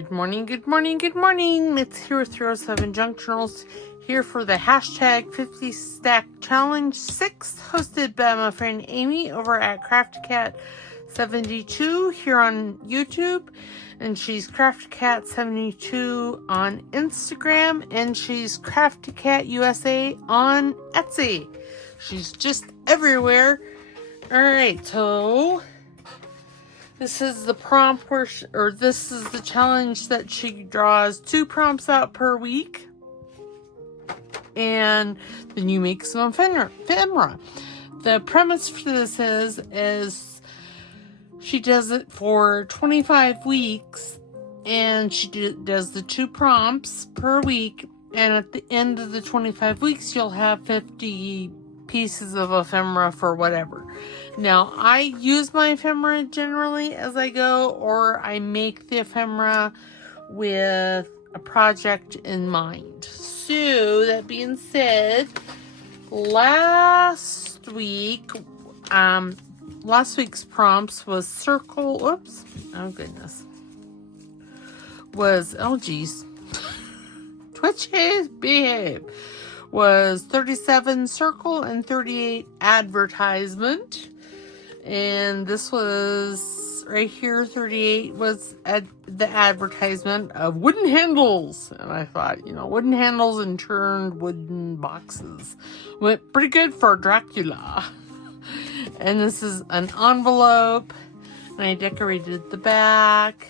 Good morning, good morning, good morning. It's here with 307 Junctionals here for the hashtag 50 Stack Challenge 6, hosted by my friend Amy over at Crafty Cat 72 here on YouTube. And she's Crafty Cat 72 on Instagram, and she's Crafty Cat USA on Etsy. She's just everywhere. Alright, so this is the prompt or this is the challenge that she draws 2 prompts out per week. And then you make some ephemera. The premise for this is she does it for 25 weeks. And she does the 2 prompts per week. And at the end of the 25 weeks, you'll have 50 pieces of ephemera for whatever. Now, I use my ephemera generally as I go, or I make the ephemera with a project in mind. So, that being said, last week's prompts was circle, oops, oh goodness, was, oh geez, Twitches, behave, was 37 circle and 38 advertisement. And this was right here, 38 was the advertisement of wooden handles. And I thought, wooden handles and turned wooden boxes went pretty good for Dracula. And this is an envelope. And I decorated the back.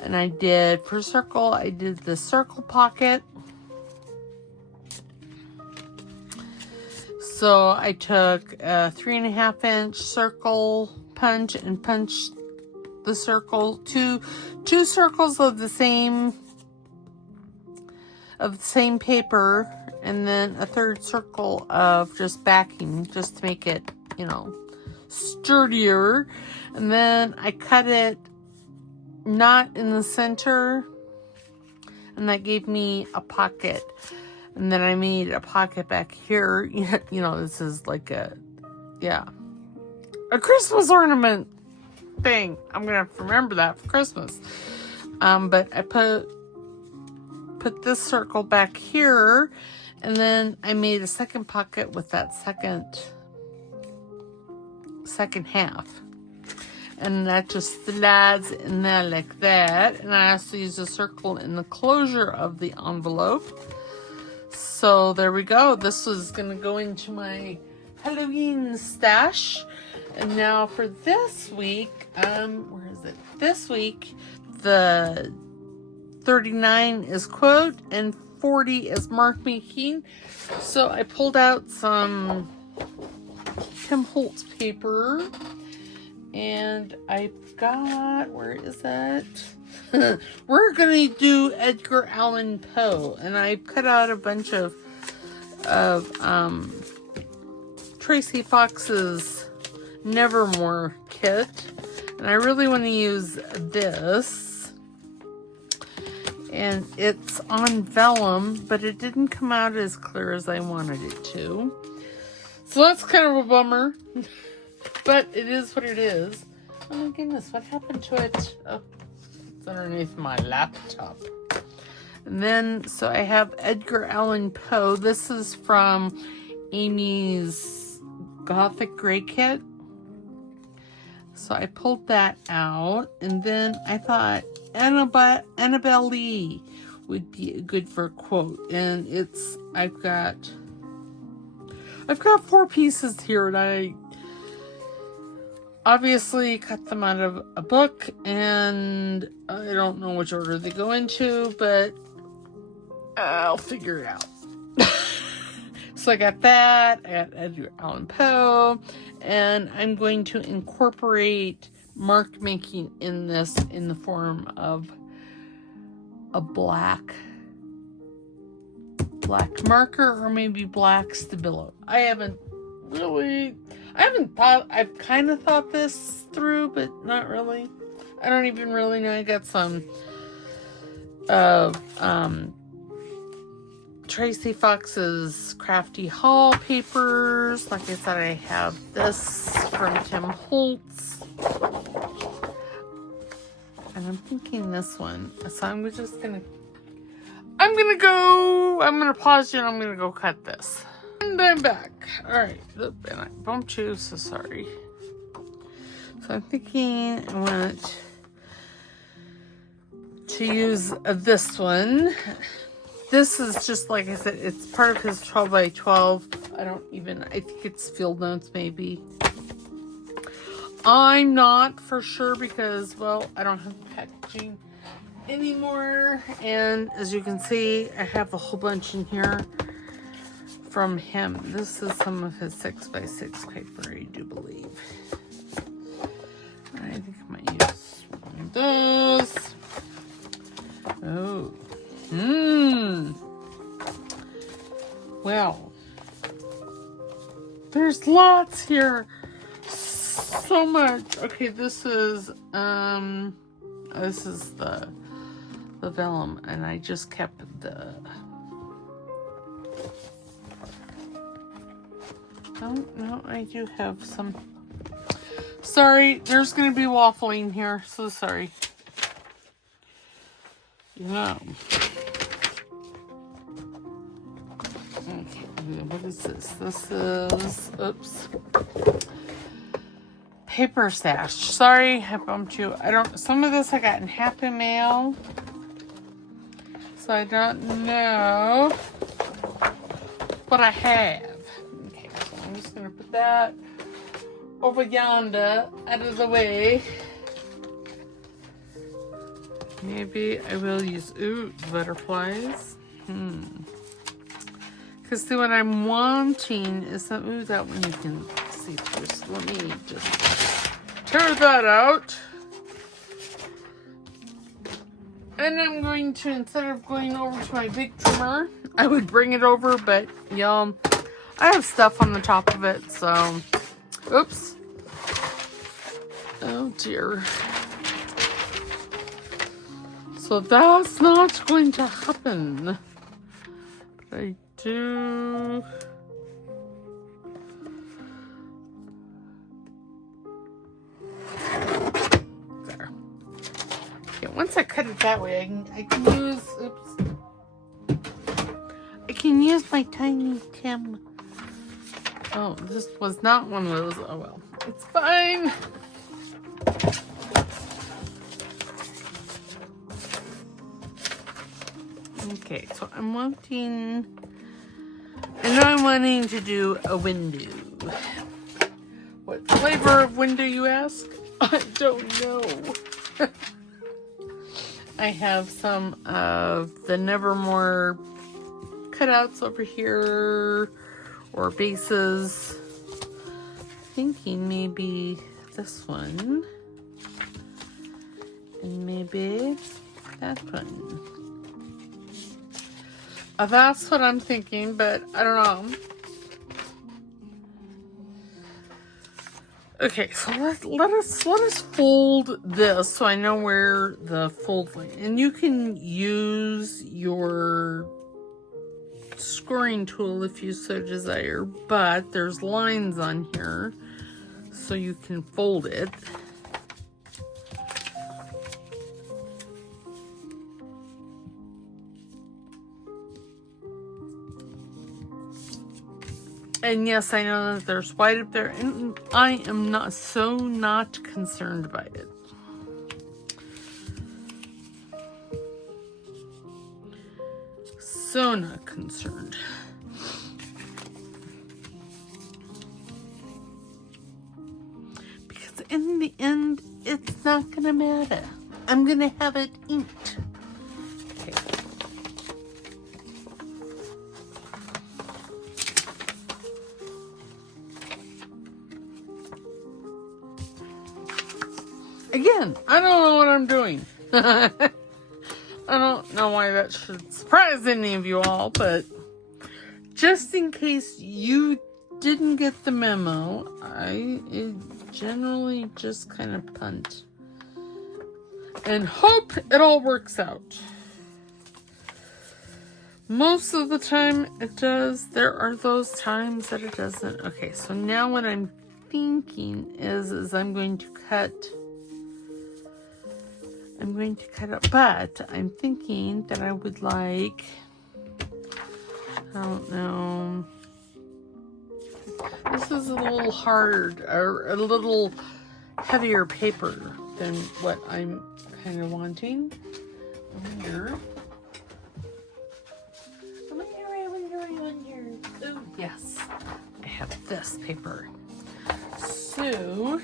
And I did, for circle, I did the circle pocket. So I took a 3.5 inch circle punch and punched the circle, two circles of the same paper, and then a third circle of just backing, just to make it, sturdier. And then I cut it not in the center, and that gave me a pocket. And then I made a pocket back here. This is like a Christmas ornament thing. I'm going to have to remember that for Christmas. But I put this circle back here. And then I made a second pocket with that second half. And that just slides in there like that. And I also use a circle in the closure of the envelope. So there we go. This is going to go into my Halloween stash. And now for this week, where is it? This week, the 39 is quote and 40 is mark making. So I pulled out some Tim Holtz paper. And I've got, where is that? We're going to do Edgar Allan Poe. And I cut out a bunch of Tracie Fox's Nevermore kit. And I really want to use this. And it's on vellum, but it didn't come out as clear as I wanted it to. So that's kind of a bummer. But it is what it is. Oh my goodness, what happened to it? Oh, it's underneath my laptop. And then, so I have Edgar Allan Poe. This is from Amy's Gothic Gray kit. So I pulled that out. And then I thought Annabelle Lee would be good for a quote. And I've got 4 pieces here, and I obviously cut them out of a book, and I don't know which order they go into, but I'll figure it out. So I got that, I got Edgar Allan Poe, and I'm going to incorporate mark making in this in the form of a black marker or maybe black Stabilo. I've kind of thought this through, but not really. I don't even really know. I got some of Tracie Fox's Crafty Haul papers. Like I said, I have this from Tim Holtz. And I'm thinking this one. So I'm gonna pause you and I'm gonna go cut this. And I'm back. Alright, and I bumped you, so sorry. So I'm thinking I want to use this one. This is just, like I said, it's part of his 12 by 12. I think it's field notes maybe. I'm not for sure because, well, I don't have the packaging anymore. And as you can see, I have a whole bunch in here from him. This is some of his 6 by 6 paper, I do believe. I think I might use one of those. Oh. Well, there's lots here. So much. Okay, this is the vellum, and I just kept the. Oh no, I do have some. Sorry, there's gonna be waffling here. So sorry. Yeah. Okay, what is this? This is, oops. Paper stash. Sorry, I bumped you. Some of this I got in Happy Mail. So I don't know what I have. Okay, so I'm just going to put that over yonder, out of the way. Maybe I will use, butterflies. Because see, what I'm wanting is some, that one you can see through. So let me just tear that out. And I'm going to, instead of going over to my big trimmer, I would bring it over, but y'all, I have stuff on the top of it, so, oops. Oh dear. So that's not going to happen. But I do. There. Okay, once I cut it that way, I can use. Oops. I can use my tiny Tim. Oh, this was not one of those. Oh well, it's fine. Okay, so I'm wanting to do a window. What flavor of window, you ask? I don't know. I have some of the Nevermore cutouts over here, or bases. Thinking maybe this one, and maybe that one. That's what I'm thinking, but I don't know. Okay, so let us fold this so I know where the fold line. And you can use your scoring tool if you so desire, but there's lines on here so you can fold it. And yes, I know that there's white up there, and I am not concerned by it. So not concerned. Because in the end, it's not gonna matter. I'm gonna have it inked. Okay. Again, I don't know what I'm doing. I don't know why that should surprise any of you all, but just in case you didn't get the memo, I generally just kind of punt and hope it all works out. Most of the time it does. There are those times that it doesn't. Okay, so now what I'm thinking is I'm going to cut I'm going to cut up, but I'm thinking that I would like, I don't know, this is a little hard, or a little heavier paper than what I'm kind of wanting. I wonder. Oh, yes. I have this paper. So,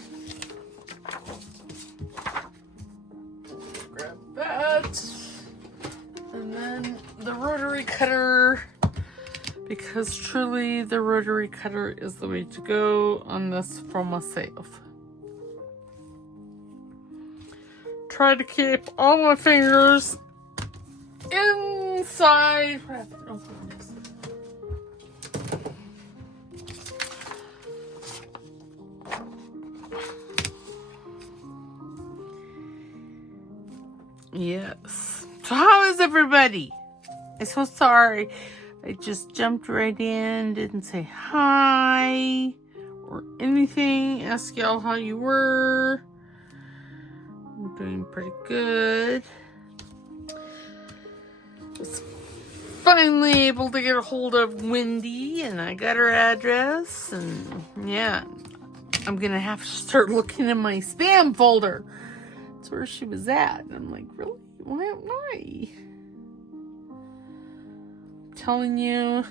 grab that. And then the rotary cutter, because truly the rotary cutter is the way to go on this for myself. Try to keep all my fingers inside. Yes. So how is everybody? I'm so sorry. I just jumped right in, didn't say hi or anything. Ask y'all how you were. I'm doing pretty good. Was finally able to get a hold of Wendy, and I got her address, and yeah, I'm gonna have to start looking in my spam folder. That's where she was at. And I'm like, really? Why? I'm telling you,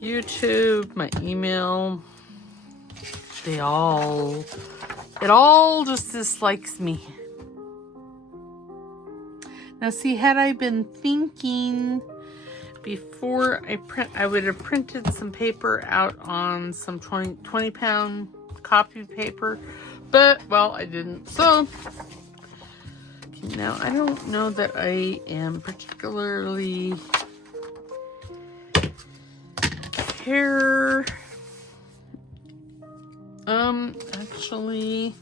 YouTube, my email, it all just dislikes me. Now see, had I been thinking before I print, I would have printed some paper out on some 20-pound copy paper, but, well, I didn't. So, okay, now I don't know that I am particularly care. Actually,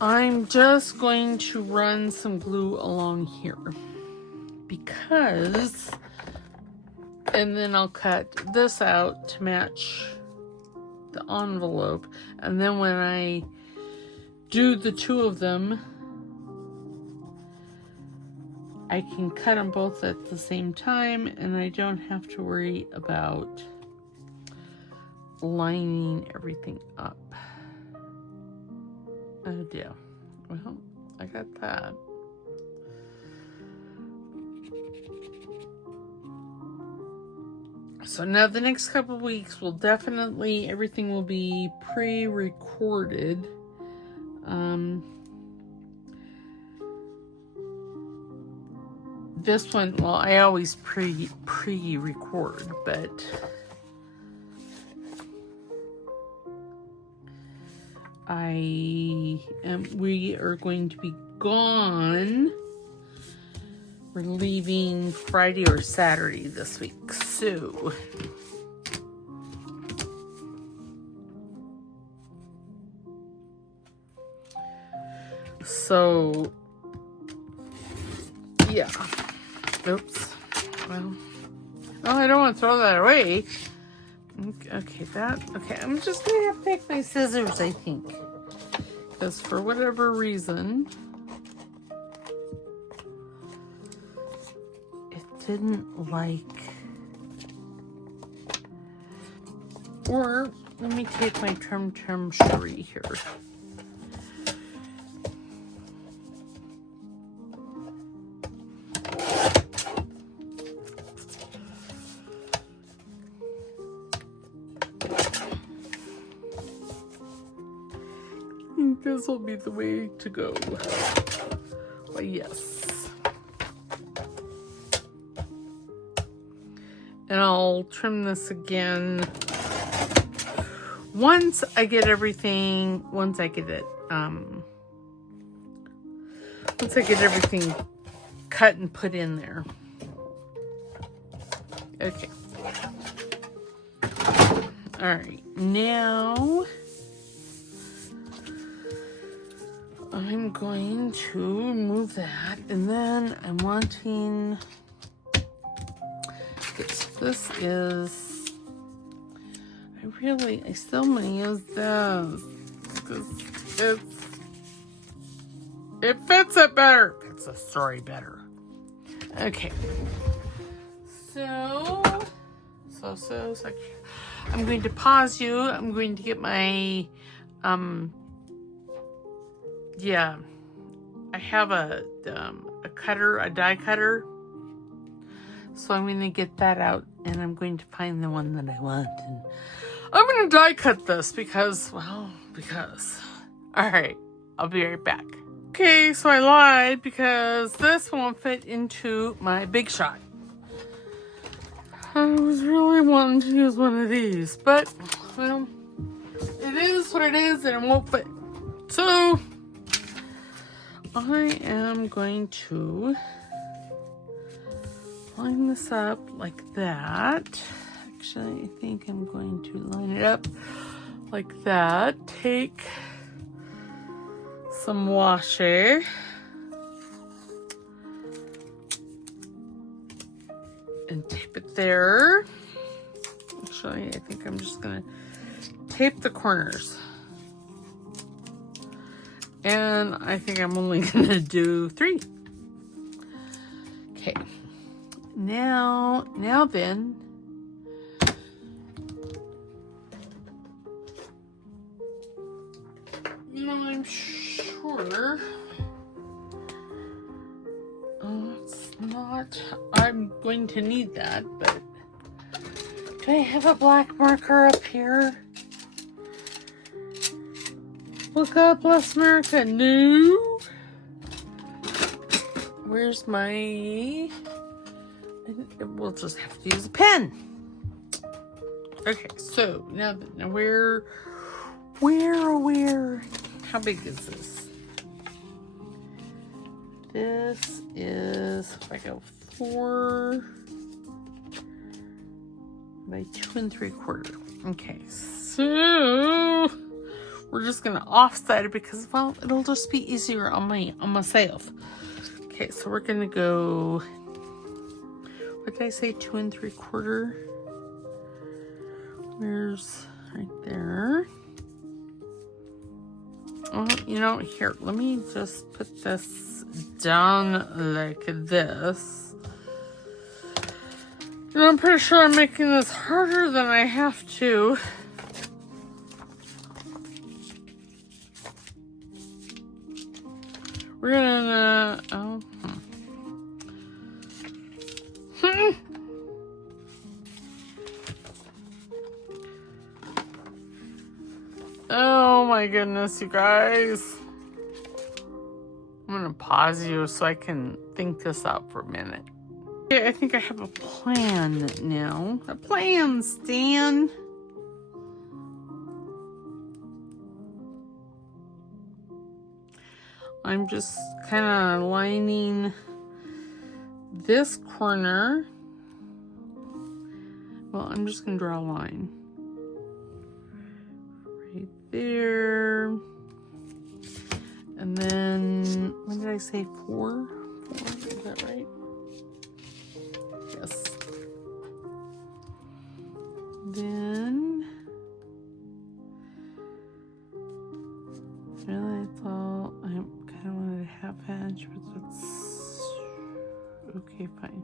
I'm just going to run some glue along here because, and then I'll cut this out to match the envelope, and then when I do the two of them, I can cut them both at the same time, and I don't have to worry about lining everything up. Oh dear. Well, I got that. So now the next couple of weeks will definitely, everything will be pre-recorded. This one, well, I always pre-record, but we are going to be gone. We're leaving Friday or Saturday this week, so yeah. Oops. Well, oh, I don't want to throw that away. Okay, okay, I'm just gonna have to take my scissors, I think, because for whatever reason it didn't like, or let me take my Trum Cherie here. This will be the way to go. But yes. And I'll trim this again once I get everything, once I get everything cut and put in there. Okay. All right, now I'm going to move that, and then I'm wanting, this is, I still want to use this, because it's It fits it better. Fits the story better. Okay. So I'm going to pause you. I'm going to get my, yeah, I have a cutter, a die cutter. So I'm going to get that out and I'm going to find the one that I want. And I'm going to die cut this because. All right, I'll be right back. Okay, so I lied because this won't fit into my Big Shot. I was really wanting to use one of these, but, well, it is what it is and it won't fit. So, I am going to line this up like that. Actually, I think I'm going to line it up like that. Take some washi and tape it there. Actually, I think I'm just gonna tape the corners. And I think I'm only gonna do 3. Okay. Now then, I'm sure it's not, I'm going to need that, but do I have a black marker up here? Well, God bless America. No. Where's my, we'll just have to use a pen. Okay, so now where, how big is this? This is, if I go 4 by 2 3/4. Okay, so we're just gonna offset it because, well, it'll just be easier on myself. Okay, so we're gonna go, what did I say, 2 3/4? Where's, right there. Oh, here, let me just put this down like this. And I'm pretty sure I'm making this harder than I have to. We're gonna, Oh my goodness, you guys. I'm gonna pause you so I can think this out for a minute. Okay, I think I have a plan now. A plan, Stan. I'm just kind of lining this corner. Well, I'm just gonna draw a line. Right there. And then, what did I say, 4? 4, is that right? Yes. Then, really, I thought I kind of wanted a 1/2 inch, but that's okay, fine.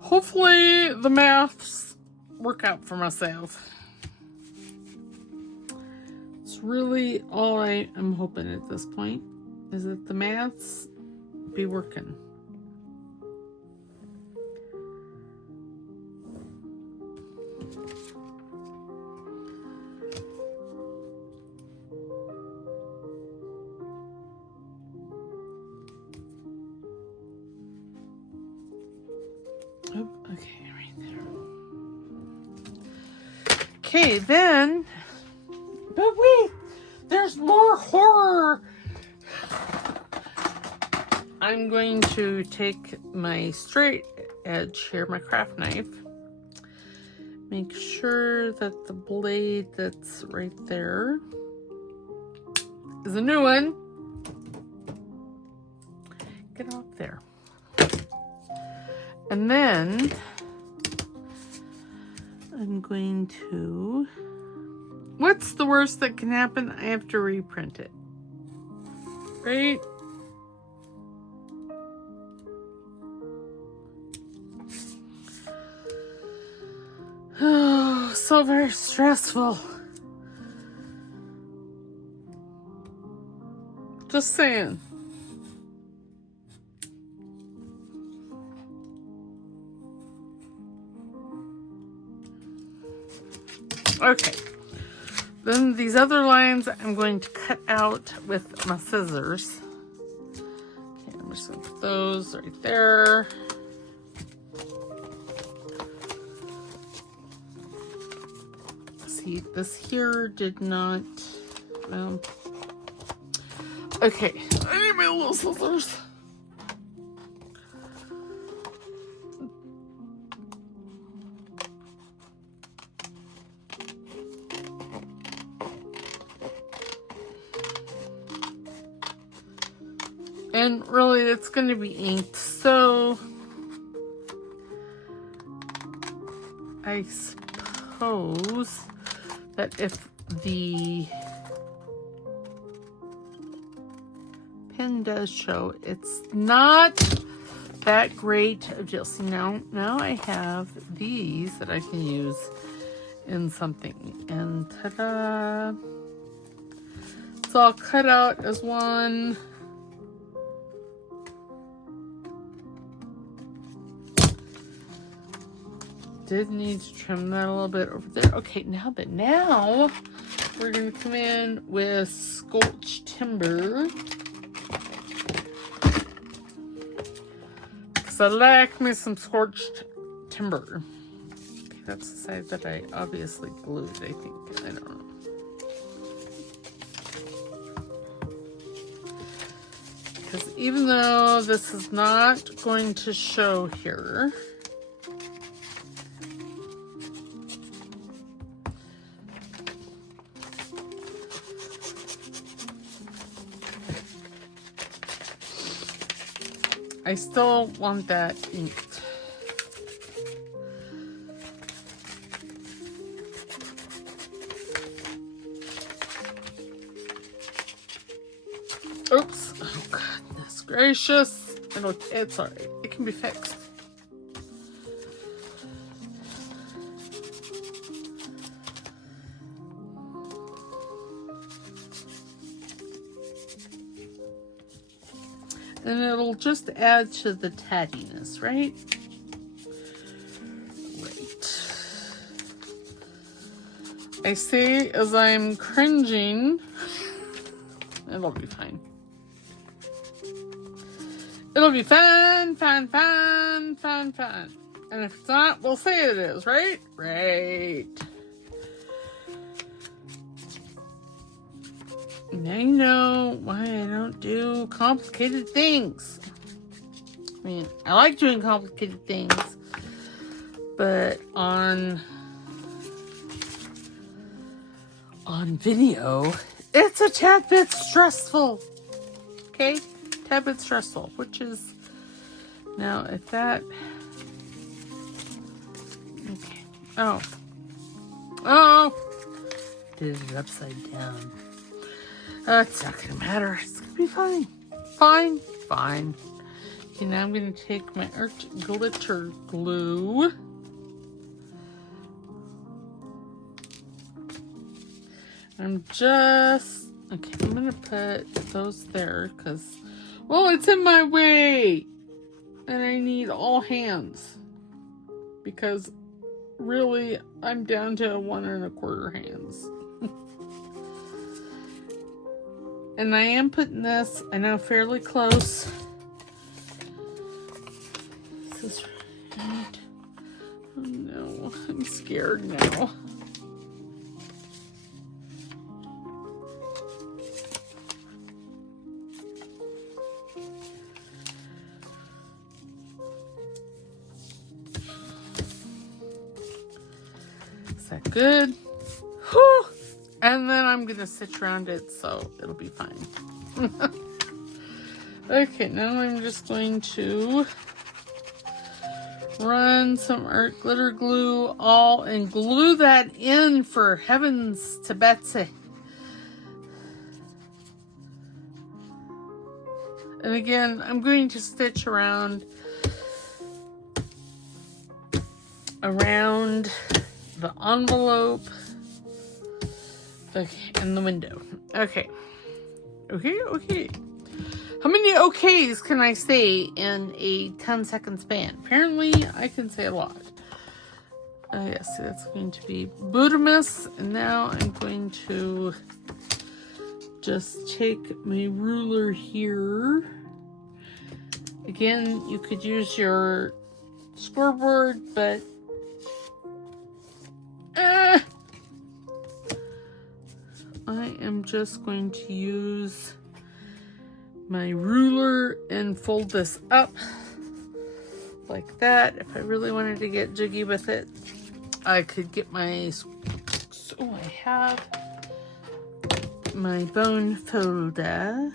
Hopefully the maths work out for myself. It's really all I am hoping at this point, is that the maths be working. Oh, okay, right there. Okay, then, but wait, there's more horror. I'm going to take my straight edge here, my craft knife, make sure that the blade that's right there is a new one. Get off there. And then I'm going to, what's the worst that can happen? I have to reprint it, right? Oh, so very stressful. Just saying. Okay. Then these other lines I'm going to cut out with my scissors. Okay, I'm just going to put those right there. See, this here did not, well, okay, I need my little scissors. And really, it's going to be inked, so I suppose that if the pen does show, it's not that great of deal. See, now I have these that I can use in something, and ta-da! So I'll cut out as one. Did need to trim that a little bit over there. Okay, now we're going to come in with Scorched Timber. Because I like me some Scorched Timber. Okay, that's the side that I obviously glued, I think. I don't know. Because even though this is not going to show here, I still want that inked. Oops. Oh, goodness gracious. It's all right. It can be fixed. And it'll just add to the tattiness, right? Right. I say as I'm cringing, it'll be fine. It'll be fun, fun, fun, fun, fun. And if it's not, we'll say it is, right? Right. Now you know why I don't do complicated things. I mean, I like doing complicated things, but on video, it's a tad bit stressful. Okay? Tad bit stressful, which is, now if that, okay. Oh, did it upside down. It's not gonna matter. It's gonna be fine. Fine. Okay, now I'm gonna take my art glitter glue. I'm gonna put those there because, well, it's in my way. And I need all hands. Because really, I'm down to 1 1/4 hands. And I am putting this, I know, fairly close. This is right. Oh no, I'm scared now. Is that good? Whew. And then I'm going to stitch around it, so it'll be fine. Okay, now I'm just going to run some art glitter glue all and glue that in, for heavens to Betsy. And again, I'm going to stitch around the envelope, okay, and the window. Okay. How many okays can I say in a 10-second span? Apparently, I can say a lot. Yes, that's going to be Budamus. And now I'm going to just take my ruler here. Again, you could use your scoreboard, but I am just going to use my ruler and fold this up like that. If I really wanted to get jiggy with it, I could get my, so I have my bone folder.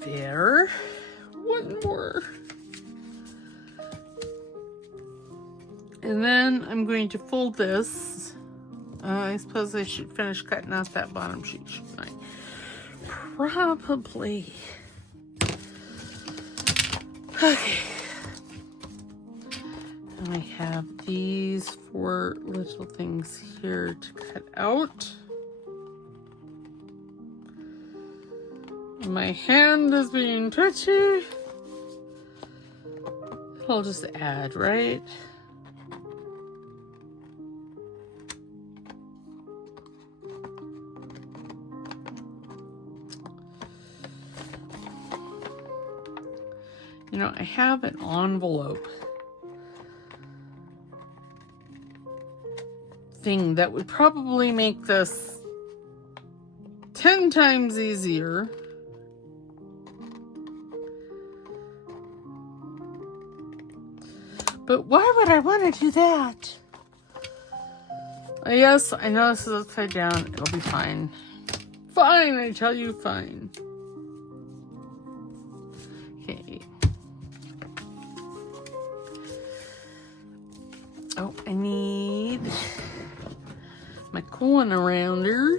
There. One more. And then I'm going to fold this. I suppose I should finish cutting out that bottom sheet, shouldn't I? Probably. Okay. And I have these 4 little things here to cut out. My hand is being twitchy. I'll just add, right? You know, I have an envelope thing that would probably make this 10 times easier. But why would I want to do that? Yes, I know this is upside down. It'll be fine. Fine, I tell you, fine. Okay. Oh, I need my coin arounder.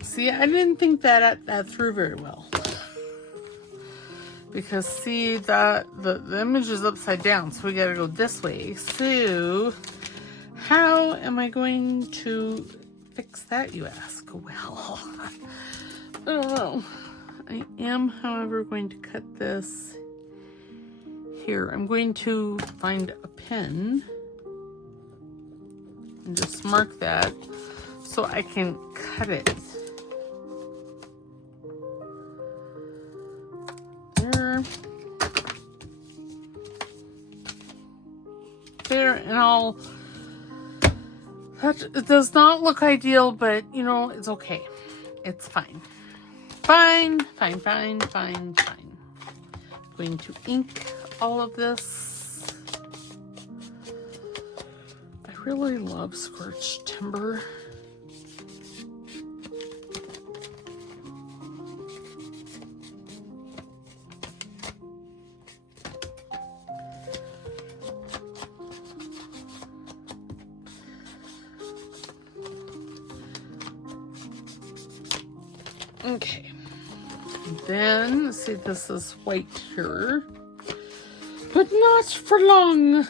See, I didn't think that through very well. Because see, that the image is upside down, so we gotta go this way. So, how am I going to fix that, you ask? Well, I don't know. I am, however, going to cut this here. I'm going to find a pen and just mark that so I can cut it. There, and it does not look ideal, but you know, it's okay. It's fine. Fine. I'm going to ink all of this. I really love scorched timber. Okay, then see, this is white here, but not for long.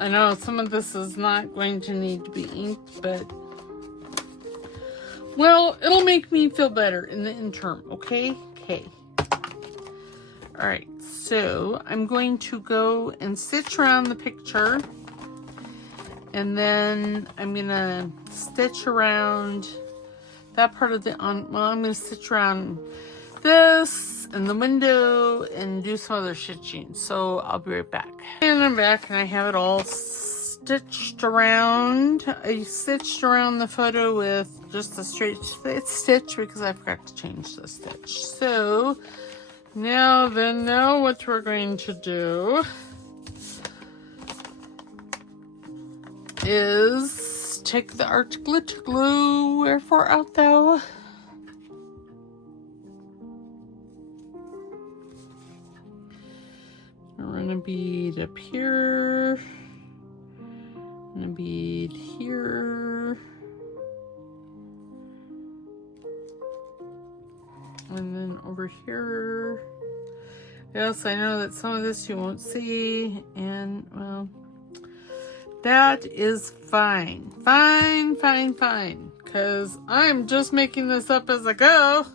I know some of this is not going to need to be inked, but well, it'll make me feel better in the interim, okay? Okay. All right, so I'm going to go and stitch around the picture, and then I'm gonna stitch around that part of the I'm gonna stitch around this and the window and do some other stitching. So I'll be right back. And I'm back, and I have it all stitched around. I stitched around the photo with just a straight stitch because I forgot to change the stitch. So now what we're going to do is take the art glitter glue. Wherefore art thou? Run a bead up here, and a bead here, and then over here. Yes, I know that some of this you won't see, and well, that is fine. Fine, fine, fine, because I'm just making this up as I go.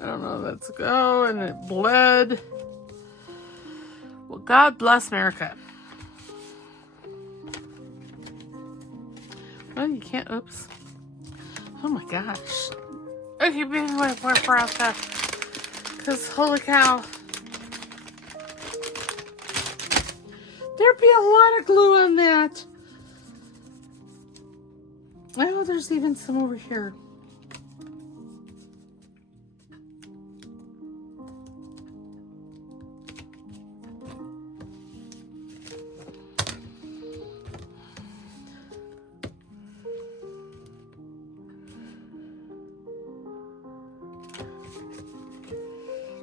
I don't know, that's a go, and it bled. Well, God bless America. Oh, you can't, oops. Oh my gosh. Okay, baby, wait for out that. Because, holy cow. There'd be a lot of glue on that. Oh, there's even some over here.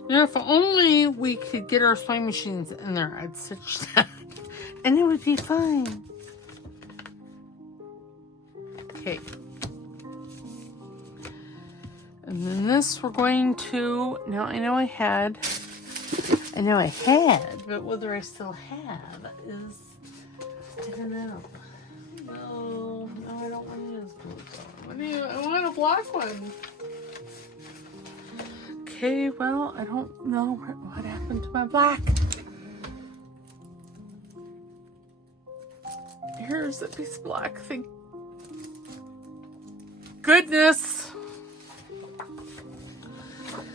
You know, if only we could get our sewing machines in there, I'd stitch that. And it would be fine. Okay. And then this we're going to, now I know I had, but whether I still have is, I don't know. No, I don't want to use blue. I want a black one. Okay, well, I don't know what happened to my black. Here's a piece of black. Thank goodness.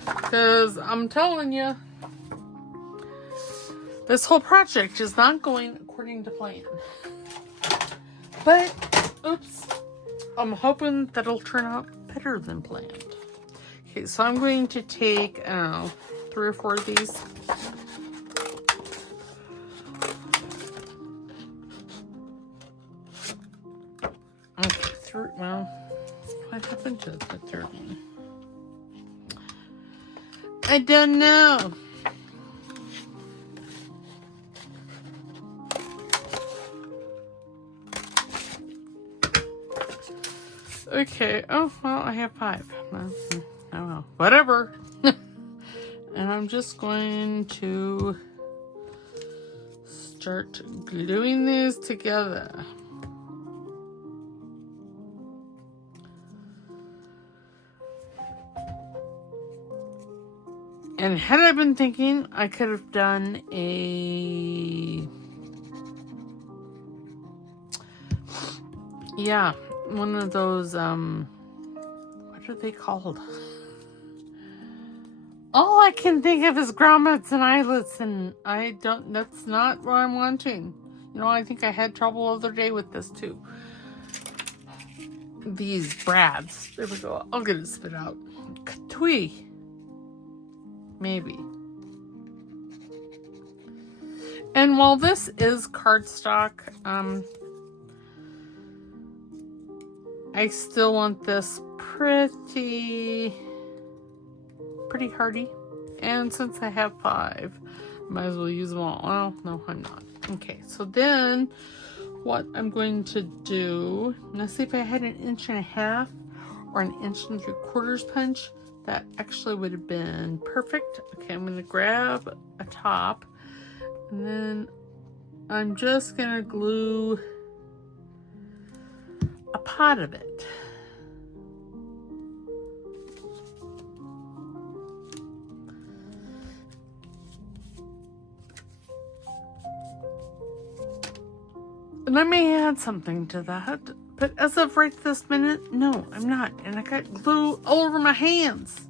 Because I'm telling you, this whole project is not going according to plan. But, oops, I'm hoping that it'll turn out better than planned. Okay, so I'm going to take, I don't know, 3 or 4 of these. Okay, well, what happened to the third one? I don't know. Okay, oh, well, I have 5. Well, oh well, whatever. And I'm just going to start gluing these together. And had I been thinking, I could have done one of those, what are they called? All I can think of is grommets and eyelets, and that's not what I'm wanting. You know, I think I had trouble the other day with this too. These brads. There we go. I'll get it spit out. Katui. Maybe. And while this is cardstock, I still want this pretty hardy. And since I have 5, might as well use them all. Well, no, I'm not. Okay, so then what I'm going to do, let's see if I had an 1.5 inch or an 1 3/4 punch, that actually would have been perfect. Okay, I'm going to grab a top, and then I'm just gonna glue a pot of it. And I may add something to that, but as of right this minute, no, I'm not. And I got glue all over my hands.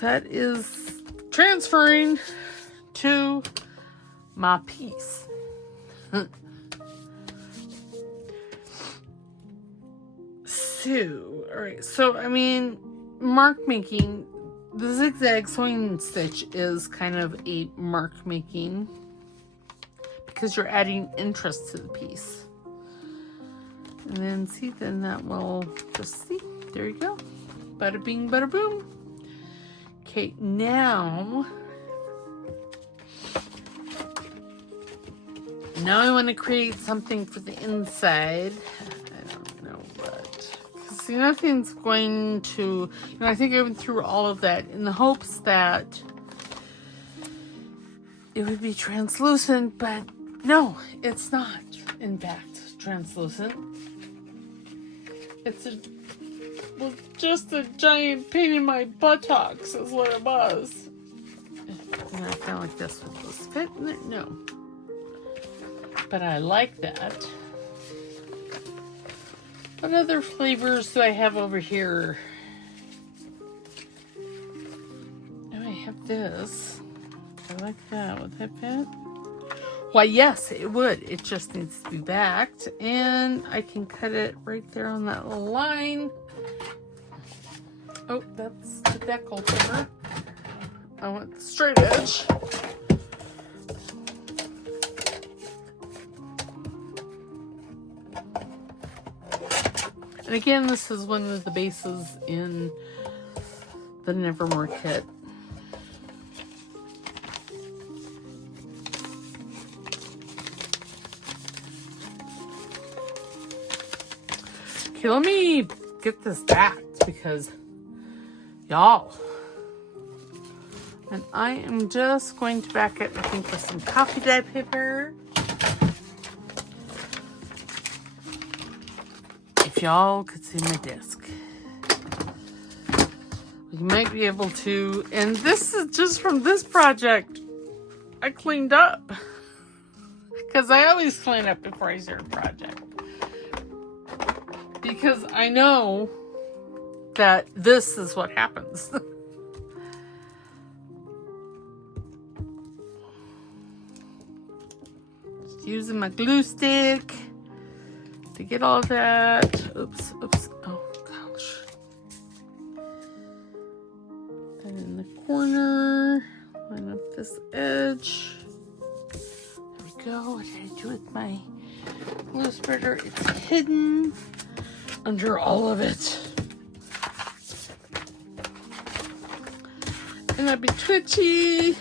That is transferring to my piece. So, all right. So, I mean, mark making, the zigzag sewing stitch is kind of a mark making because you're adding interest to the piece. And then see, then that will just see, there you go. Bada bing, bada boom. Okay, now I want to create something for the inside. I don't know what. Because see, nothing's going to, I think I went through all of that in the hopes that it would be translucent, but no, it's not, in fact, translucent. It's just a giant pain in my buttocks is what it was. And I feel like this would just fit in it. No. But I like that. What other flavors do I have over here? Oh, I have this. I like that. Would that fit? Why, yes, it would. It just needs to be backed. And I can cut it right there on that little line. Oh, that's the decal trimmer. I want the straight edge. And again, this is one of the bases in the Nevermore kit. Okay, let me get this backed because y'all. And I am just going to back it, I think, with some coffee dye paper. If y'all could see my disc. You might be able to, and this is just from this project I cleaned up. Because I always clean up before I start a project. Because I know that this is what happens. Just using my glue stick to get all that. Oops. Oh, gosh. And in the corner, line up this edge. There we go. What did I do with my glue spreader? It's hidden under all of it. And I'd be twitchy.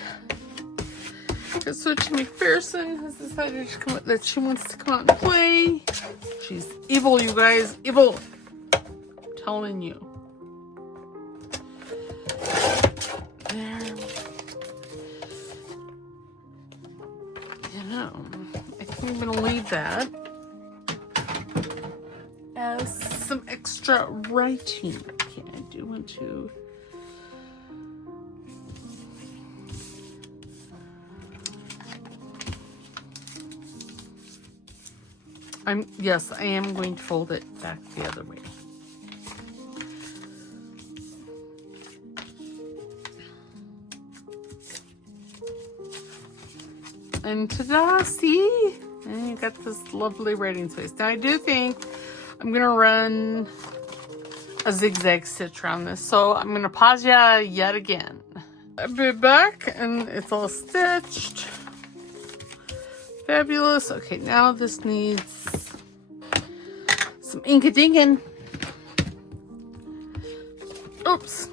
Because Switchy McPherson has decided that she wants to come out and play. She's evil, you guys. Evil. I'm telling you. There. You know, I think I'm going to leave that as some extra writing. Okay, I do want to. Yes, I am going to fold it back the other way. And ta-da, see? And you got this lovely writing space. Now I do think I'm gonna run a zigzag stitch around this. So I'm gonna pause ya yet again. I'll be back and it's all stitched. Fabulous. Okay, now this needs some ink-a-dinkin'. Oops.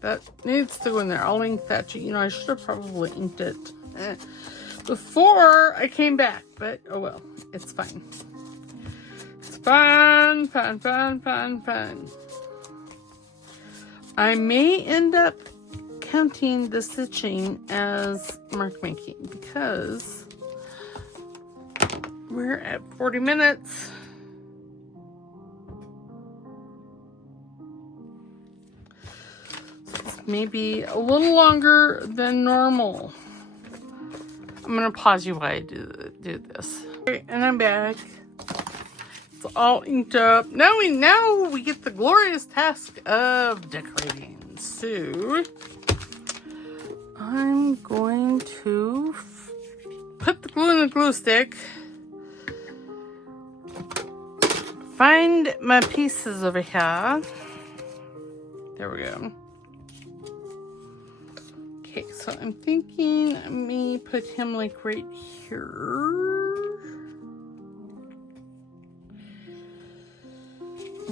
That needs to go in there. I'll ink that. You know, I should have probably inked it before I came back, but oh well. It's fine. It's fun. I may end up counting the stitching as mark making because we're at 40 minutes. So this may be a little longer than normal. I'm gonna pause you while I do this. Okay, and I'm back. It's all inked up. Now we get the glorious task of decorating. So I'm going to put the glue in the glue stick. Find my pieces over here. There we go. Okay, so I'm thinking I may put him like right here.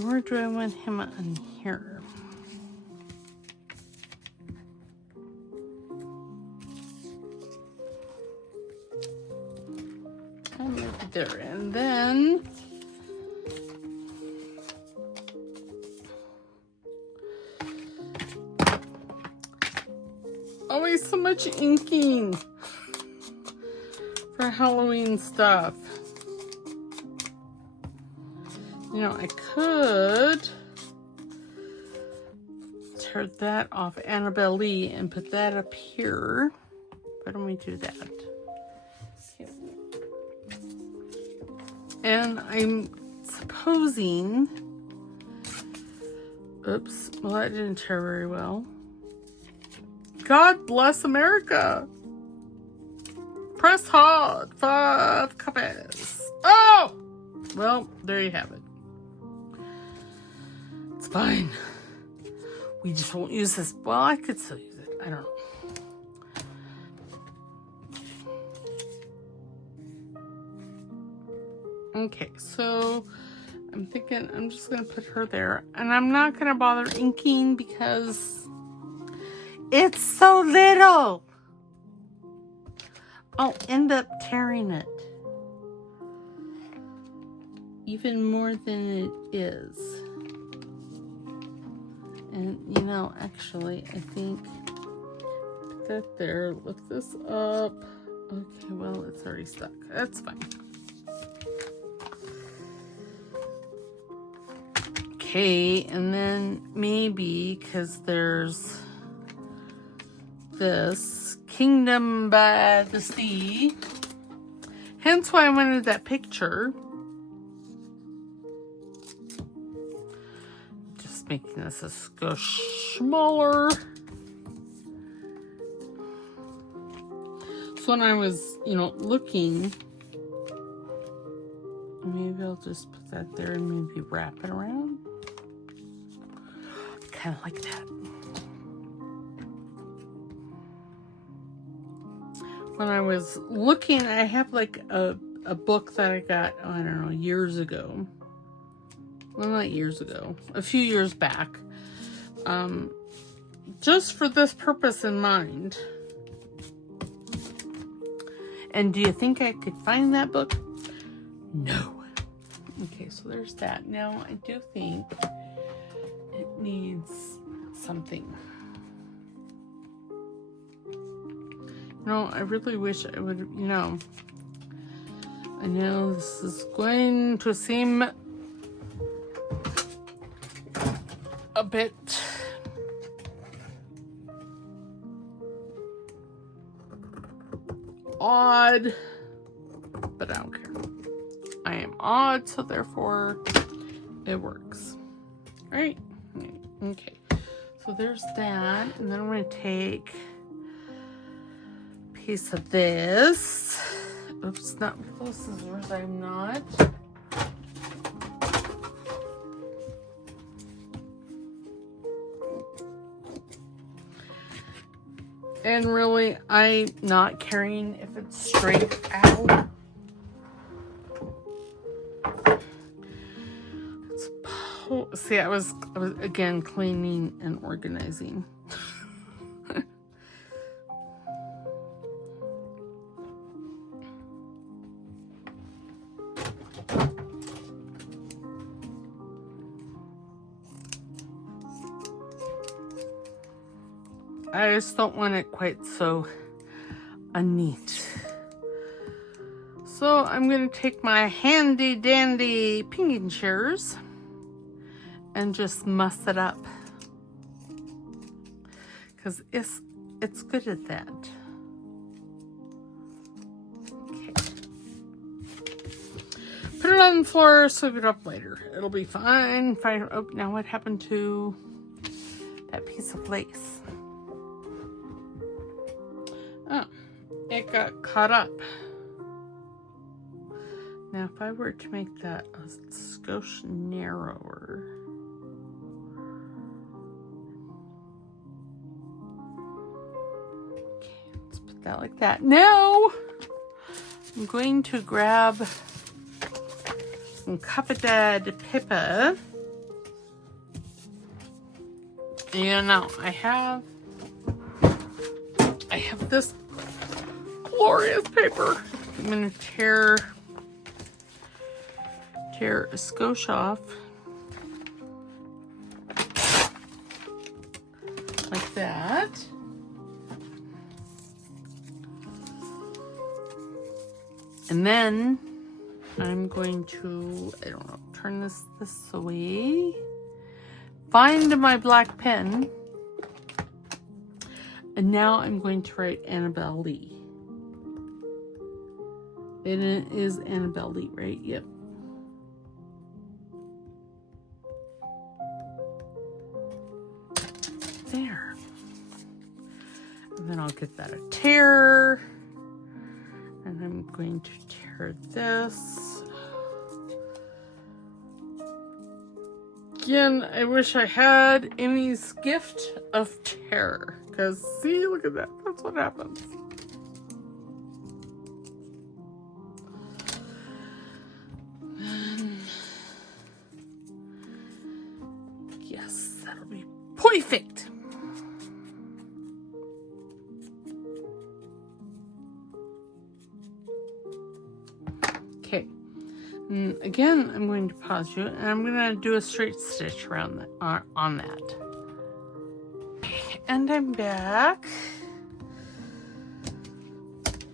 Or do I want him on here? Maybe there, and then always so much inking for Halloween stuff. You know, I could tear that off Annabelle Lee and put that up here. Why don't we do that? Okay. And I'm supposing, oops, well that didn't tear very well. God bless America. Press hard, 5 copies. Oh! Well, there you have it. It's fine. We just won't use this. Well, I could still use it. I don't know. Okay, so I'm thinking I'm just going to put her there. And I'm not going to bother inking because it's so little. I'll end up tearing it. Even more than it is. And you know, actually, I think put that there. Lift this up. Okay, well, it's already stuck. That's fine. Okay, and then maybe because there's this Kingdom by the Sea. Hence why I wanted that picture. Just making this a skosh smaller. So when I was, you know, looking, maybe I'll just put that there and maybe wrap it around. Kind of like that. When I was looking, I have like a book that I got, oh, I don't know, years ago. Well, not years ago, a few years back. Just for this purpose in mind. And do you think I could find that book? No. Okay, so there's that. Now, I do think it needs something. No, I really wish I would, you know, I know this is going to seem a bit odd, but I don't care. I am odd, so therefore it works. All right? Okay. So there's that, and then I'm going to take piece of this. Oops, not with those scissors, I'm not. And really, I'm not caring if it's straight out. See, I was again cleaning and organizing. I just don't want it quite so neat. So I'm going to take my handy dandy pinging shears and just muss it up, because it's good at that. Okay. Put it on the floor, soak it up later. It'll be fine. Fine. Oh, now what happened to that piece of lace? Oh, it got caught up. Now, if I were to make that a skosh narrower, okay, let's put that like that. Now, I'm going to grab some copied paper. You know, I have this glorious paper. I'm gonna tear a skosh off like that. And then I'm going to, I don't know, turn this way. Find my black pen. And now I'm going to write Annabelle Lee. It is Annabelle Lee, right? Yep. There. And then I'll get that a tear. And I'm going to tear this. Again, I wish I had Amy's gift of terror. Because, see, look at that. That's what happens. Yes, that'll be perfect. Okay. And again, I'm going to pause you, and I'm going to do a straight stitch around that, on that. And I'm back.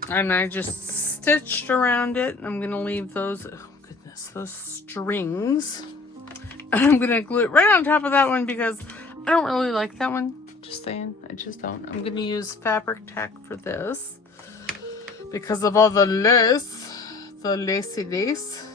And I just stitched around it, and I'm going to leave those, oh goodness, those strings. And I'm going to glue it right on top of that one because I don't really like that one. Just saying, I just don't. I'm going to use fabric tack for this because of all the lace, the lacy lace.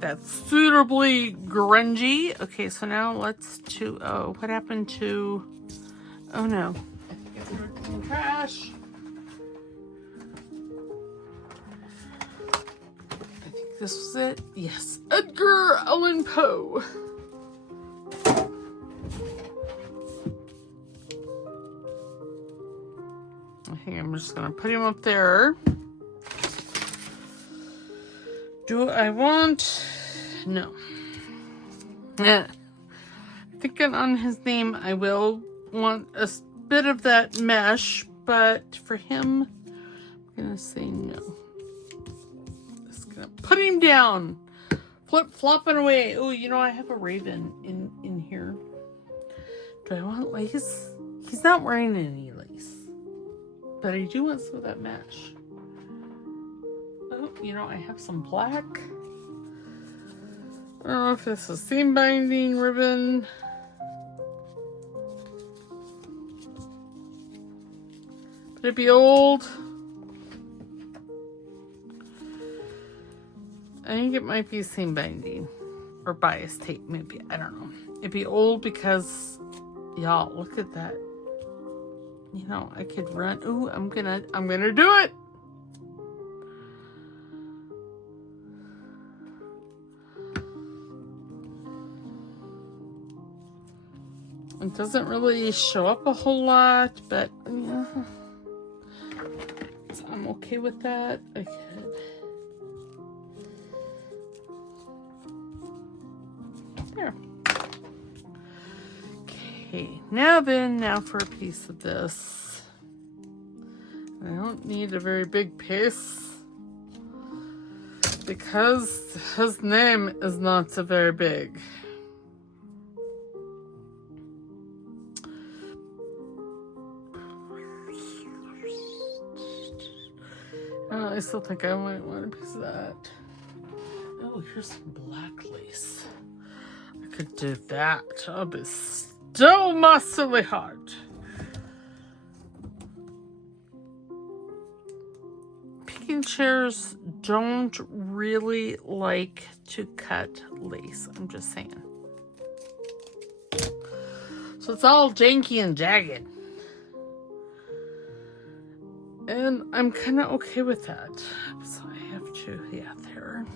That's suitably grungy. Okay, so now let's do, oh, what happened to, oh no, I think I threw it in the trash. I think this was it. Yes, Edgar Allan Poe. I think I'm just gonna put him up there. Do I want, no. Thinking on his name, I will want a bit of that mesh, but for him, I'm gonna say no. Just gonna put him down. Flip flopping away. Oh, you know, I have a raven in here. Do I want lace? He's not wearing any lace, but I do want some of that mesh. Oh, you know, I have some black. I don't know if this is seam binding ribbon. Could it be old? I think it might be seam binding or bias tape, maybe. I don't know. It'd be old because, y'all, look at that. You know, I could run. Ooh, I'm gonna do it. It doesn't really show up a whole lot, but yeah, so I'm okay with that. I could. Okay, now for a piece of this. I don't need a very big piece because his name is not so very big. I still think I might want a piece of that. Oh, here's some black lace. I could do that. That'll be still massively hard. Picking chairs don't really like to cut lace. I'm just saying. So it's all janky and jagged. And I'm kind of okay with that. So I have to, yeah, there.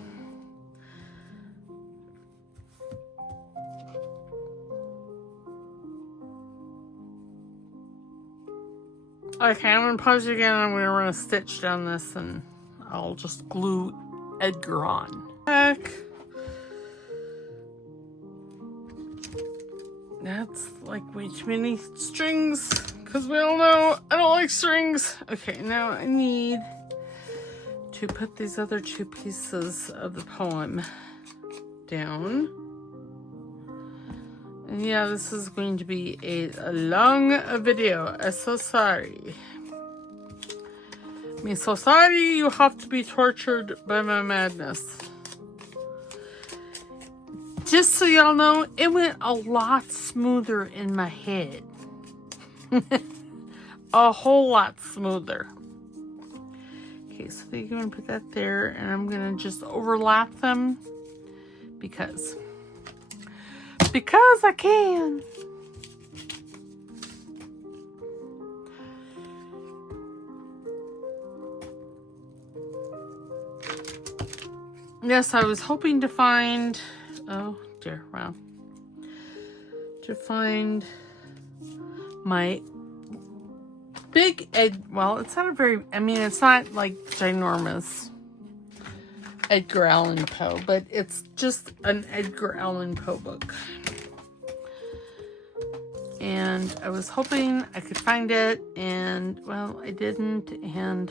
Okay, I'm going to pause it again. I'm going to run a stitch down this and I'll just glue Edgar on. Heck. That's like way too many strings. Because we all know I don't like strings. Okay, now I need to put these other two pieces of the poem down. And yeah, this is going to be a long video. I'm so sorry. I mean, so sorry you have to be tortured by my madness. Just so y'all know, it went a lot smoother in my head. A whole lot smoother. Okay, so you're going to put that there, and I'm going to just overlap them because I can. Yes, I was hoping to find, oh dear, wow, to find my big well, it's not a very, I mean, it's not like ginormous Edgar Allan Poe, but it's just an Edgar Allan Poe book. And I was hoping I could find it, and, well, I didn't, and,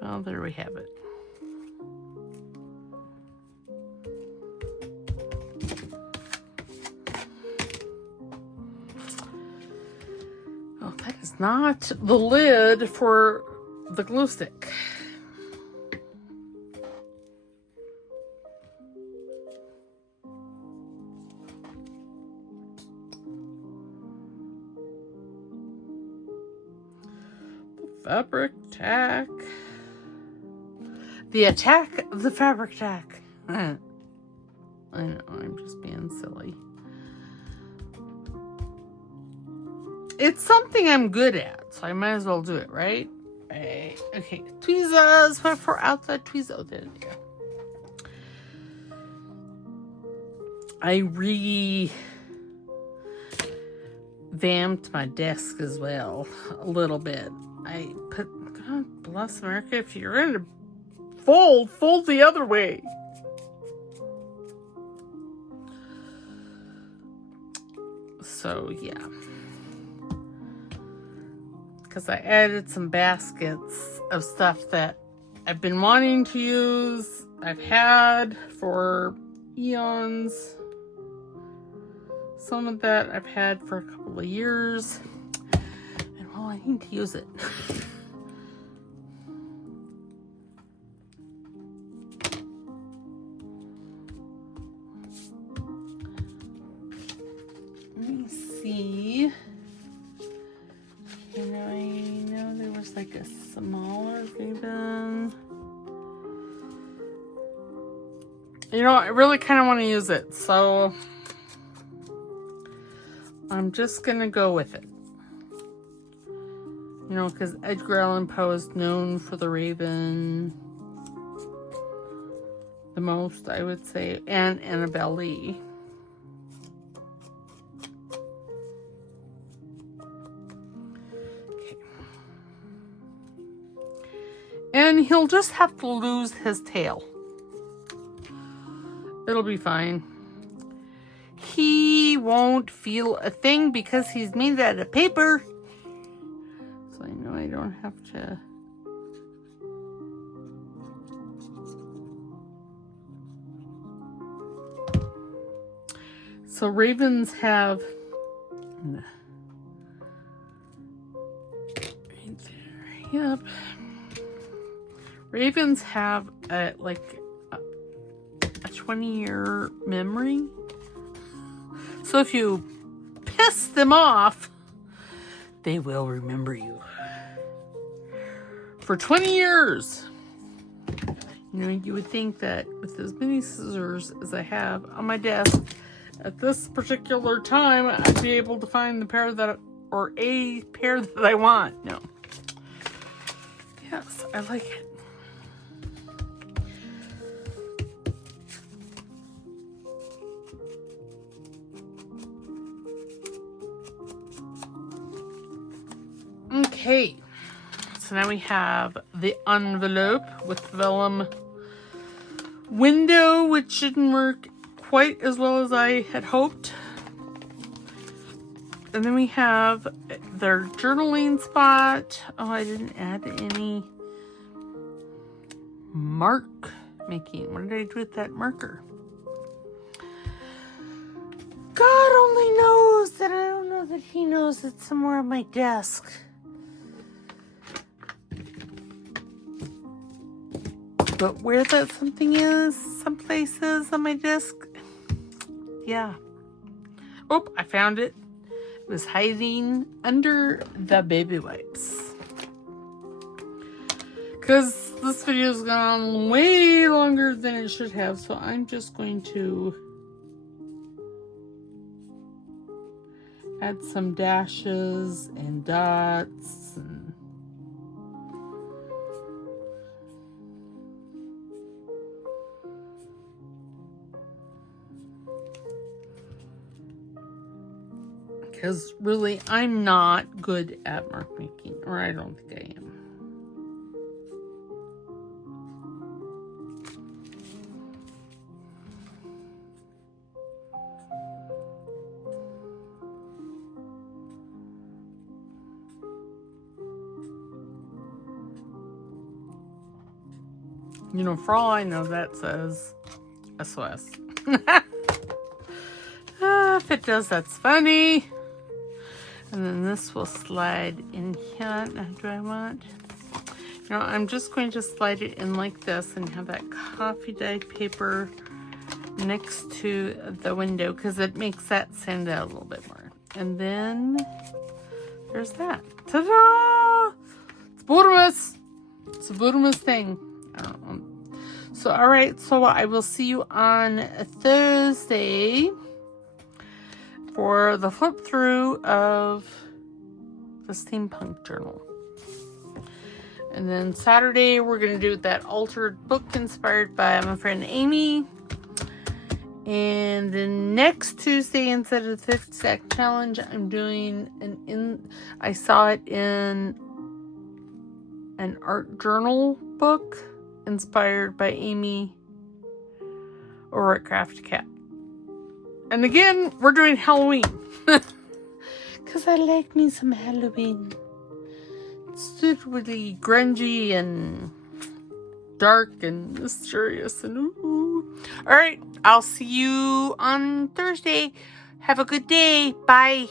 well, there we have it. Oh, that is not the lid for the glue stick. Fabric tack. The attack of the fabric tack. I know, I'm just being silly. It's something I'm good at, so I might as well do it, right? Right. Okay, tweezers. What for out the tweezers? Oh, there you go. I revamped my desk as well a little bit. I put, God bless America, if you're going to fold the other way. So, yeah. Because I added some baskets of stuff that I've been wanting to use. I've had for eons. Some of that I've had for a couple of years. And, well, I need to use it. Let me see. You know, I know there was like a smaller ribbon. You know, I really kind of want to use it, so I'm just going to go with it. You know, because Edgar Allan Poe is known for the Raven the most, I would say, and Annabelle Lee. Okay. And he'll just have to lose his tail. It'll be fine. he won't feel a thing because he's made out of paper. So I know I don't have to. So ravens have, right there, yep. Ravens have a 20-year memory. So if you piss them off, they will remember you for 20 years. You know, you would think that with as many scissors as I have on my desk at this particular time, I'd be able to find the pair that, or a pair that I want. No. Yes, I like it. Okay, so now we have the envelope with vellum window, which didn't work quite as well as I had hoped. And then we have their journaling spot. Oh, I didn't add any mark making. What did I do with that marker? God only knows that I don't know that he knows it's somewhere on my desk. But where that something is, some places on my desk, yeah. Oh, I found it. It was hiding under the baby wipes. Because this video's gone on way longer than it should have, so I'm just going to add some dashes and dots and because really, I'm not good at mark making, or I don't think I am. You know, for all I know, that says SOS. If it does, that's funny. And then this will slide in here. Now, do I want? You know, I'm just going to slide it in like this and have that coffee dyed paper next to the window because it makes that stand out a little bit more. And then there's that. Ta-da! It's Boremus. It's a Boremus thing. I don't know. So, all right. So I will see you on Thursday for the flip through of the steampunk journal. And then Saturday we're going to do that altered book inspired by my friend Amy. And then next Tuesday, instead of the 50 stack challenge, I'm doing I saw it in an art journal book inspired by Amy over at Crafty Cat. And again, we're doing Halloween. Because I like me some Halloween. It's really grungy and dark and mysterious. And ooh. All right, I'll see you on Thursday. Have a good day. Bye.